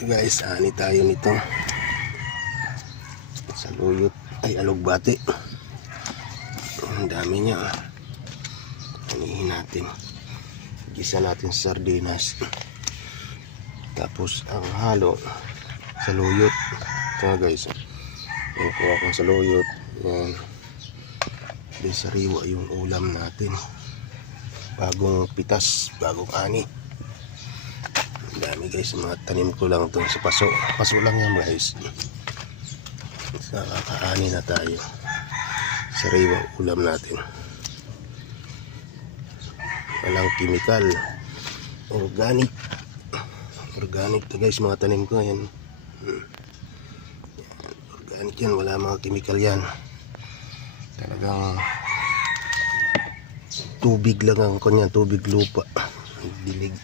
Guys, ani tayo nito sa luyot ay alugbati. Ang dami niya. Anihin natin, gisa natin sardinas, tapos ang halo sa luyot. Ito guys, yung kuha kong sa luyot. Yan, di sariwa yung ulam natin, bagong pitas, bagong ani. Ang dami guys, mga tanim ko lang ito sa paso lang yan guys. Sa kakaani na tayo, sariwa ulam natin, walang chemical, organic to guys. Mga tanim ko yan, organic yan, wala mga chemical yan. Talagang tubig lang ang kanya, tubig lupa, dilig.